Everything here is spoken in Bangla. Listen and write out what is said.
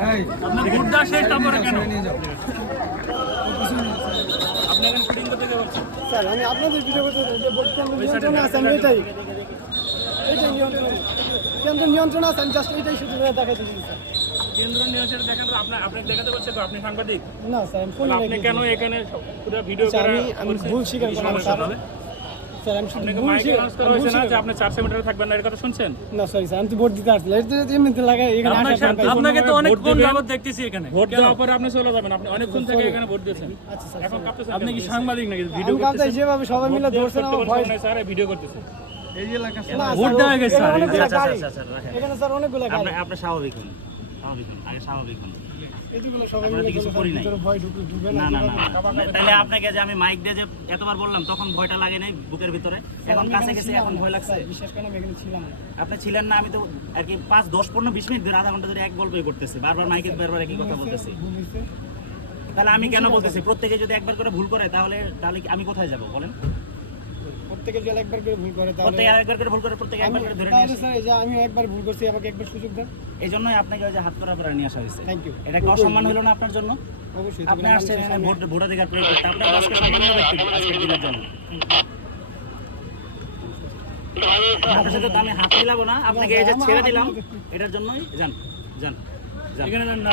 আপনার ভোটটা শেষ তারপরে কেন আপনি এখন শুটিং করতে যাচ্ছেন স্যার আমি আপনাদের ভিডিও করতে যে নিয়ন্ত্রণ আছে আমি এটাই কেন্দ্র নিয়ন্ত্রণ আছে আমি জাস্ট এটাই শুধু দেখাতে দিচ্ছি স্যার। কেন্দ্র নিয়ন্ত্রণ দেখেন তো আপনাকে দেখাতে বলছে তো আপনি সাংবাদিক না স্যার আমি তাহলে আপনি কেন এখানে পুরো ভিডিও আচ্ছা, করে আমি ভুল স্বীকার করলাম স্যার। স্যার আমি শুধু আপনাকে ভুল মাইকে স্বীকার অ্যানাউন্স করা হয়েছে না যে আপনি 400 মিটারে থাকবেন না এর কথা শুনছেন না সরি স্যার আমি তো ভোট দিতে আসছিলাম এটা তো এমনিতে লাগাই এখানে আসার পর আপনাকে তো অনেকক্ষণ যাবত দেখতেছি এখানে ভোট দেওয়ার পরে আপনি চলে যাবেন আপনি অনেকক্ষণ থেকে এখানে ভোট দিয়েছেন আচ্ছা স্যার এখন কাঁপতেছেন আপনি কি সাংবাদিক নাকি ভিডিও আমি কালকে যেভাবে সবাই মিলে ধরছেন আমার ভয় স্যার ভিডিও করতেছেন এই এলাকা না, ভোট স্যার, দেওয়া গেছে স্যার এখানে অনেকগুলো আচ্ছা, গাড়ি। আচ্ছা, আচ্ছা, রাখেন। এখানে স্যার অনেকগুলো গাড়ি আপনি স্বাভাবিক হন আগে স্বাভাবিক হন এগুলো সবাই আমরা তো মিলে কিছু করি নাই। ভিতরে ভয় ঢুকবে না না না না তাহলে আপনাকে যে আমি মাইক দিয়ে যে এতবার বললাম তখন ভয়টা লাগে নাই বুকের ভিতরে এখন কাছে গেছে এখন ভয় লাগছে বিশ্বাস করেন আমি এখানে ছিলাম না। আপনি ছিলেন না আমি তো আর কি 5 10 15 20 মিনিট ধরে আধা ঘন্টা ধরে এক গল্পই করতেছি বারবার মাইকে বারবার একই কথা বলতেছি ভুল হয়েছে। তাহলে আমি কেন বলতেছি প্রত্যেকে যদি একবার করে ভুল করে তাহলে তাহলে কি আমি কোথায় যাব বলেন প্রত্যেকে যদি একবার করে ভুল করে তাহলে প্রত্যেকে একবার করে ভুল করে প্রত্যেকে একবার করে ধরে নিয়ে তাহলে আসে স্যার এই যে আমি একবার ভুল করছি আমাকে একবার সুযোগ দেন এই জন্যই আপনাকে ওই যে হাত করা করে নিয়ে আসা হয়েছে থ্যাংক ইউ এটা একটা অসম্মান হলো না আপনার জন্য অবশ্যই আপনি আসছেন এখানে ভোটাধিকার প্রয়োগ করতে আপনার আজকে সম্মানীয় ব্যক্তি আজকের দিনের জন্য আপনার সাথে তো আমি হাত মিলাবো না আপনাকে এই যে ছেড়ে দিলাম এটার জন্যই যান যান যান এখানে না